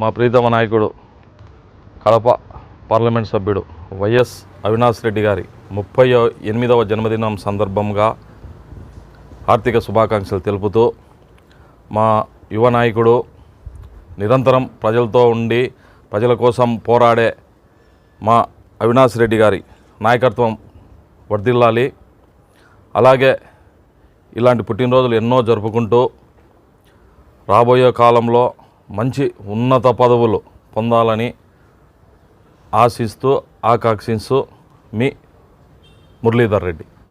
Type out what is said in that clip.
మా ప్రీతమ నాయకుడు కడప పార్లమెంట్ సభ్యుడు వైఎస్ అవినాష్ రెడ్డి గారి 38వ జన్మదినం సందర్భంగా ఆర్థిక శుభాకాంక్షలు తెలుపుతూ మా యువ నాయకుడు నిరంతరం ప్రజలతో ఉండి ప్రజల కోసం పోరాడే మా అవినాష్ రెడ్డి గారి నాయకత్వం వర్ధిల్లాలి. అలాగే ఇలాంటి పుట్టినరోజులు ఎన్నో జరుపుకుంటూ రాబోయే కాలంలో మంచి ఉన్నత పదవులు పొందాలని ఆశిస్తూ ఆకాంక్షిస్తూ మీ మురళీధర్ రెడ్డి.